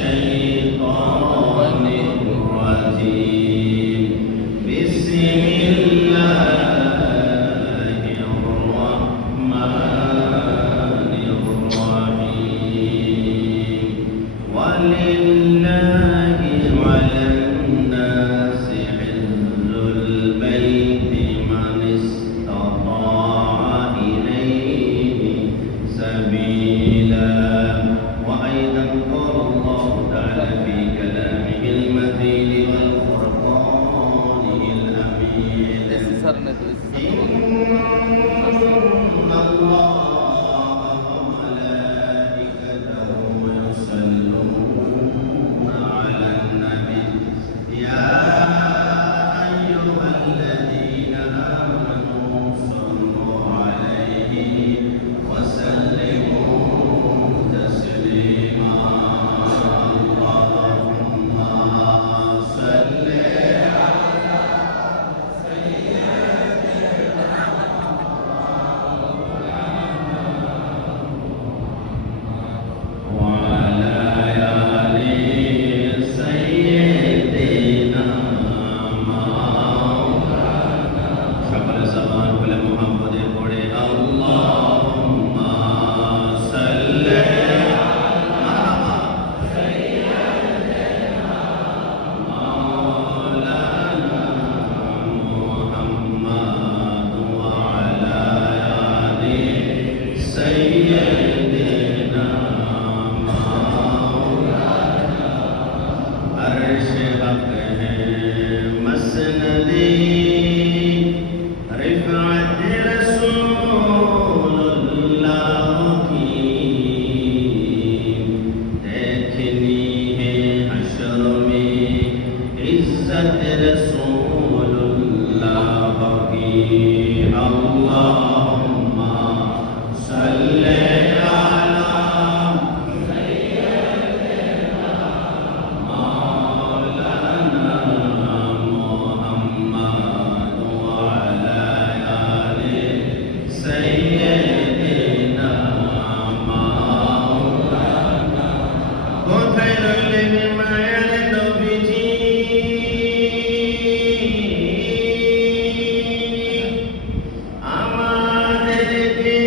الشيطان الرجيم بسم الله الرحمن الرحيم ولله على الناس حج البيت من استطاع إليه سبيلا وأيضا قال الله تعالى في كلامه المتين والفرقان الأمين إن الله وملائكته يصلون على النبي يا أيها الذين آمنوا صلوا عليه وسلموا تسليما اللهم صل وعلى آل سيدنا مولانا সকল জবান খুলে মুহাম্মদে পড়ে আল্লাহুম্মা সাল্লি আলা সাইয়্যিদিনা মাওলানা মুহাম্মদ ওয়া আলা আলি সাইয়্যিদিনা अर्श हक है मसनदी रिफ़अत रसूलुल्लाह की देखनी है हशर में इज्जत रसूलुल्लाह की अल्लाहुम्मा सल्ली अला مولانا محمد وعلى آل سيدنا مولانا কোথায় রইলেন মায়ার নবীজি আমাদেরকে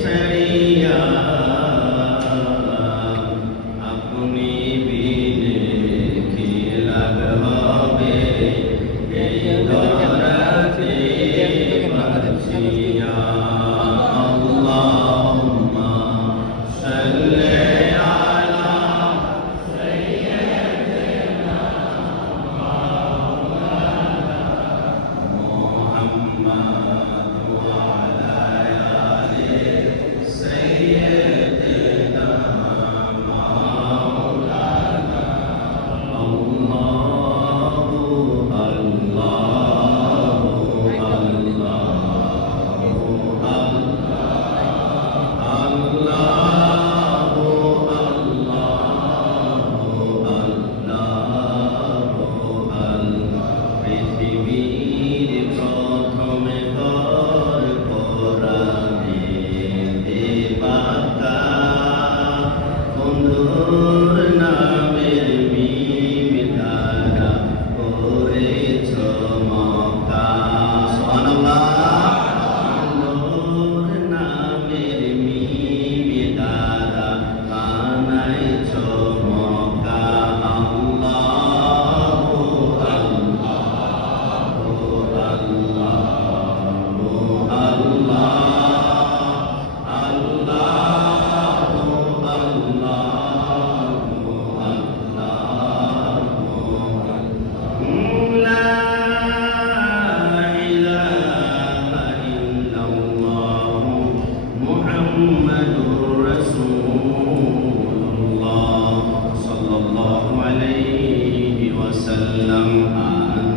ছাড়িয়া আপনি বিনে কি লাভ হবে এই ধরাতে বাঁচিয়া আল্লাহুম্মা সাল্লি আলা সাইয়্যিদিনা মুহাম্মদ ওয়া আলা আলি সাইয়্যিদিনা মাওলানা আল্লাহু আল্লাহু আল্লাহু আল্লাহু পৃথিবীর প্রথম ঘর কোরআনে দেবাকা বন্ধুর নামের মিম দ্বারা করেছ মক্কা সুবহানাল্লাহ বন্ধুর নামের মিম দ্বারা বানাইছ মক্কা আল্লাহু আল্লাহু আল্লাহু আল্লাহু লা ইলাহা ইল্লাল্লাহু মুহাম্মাদুর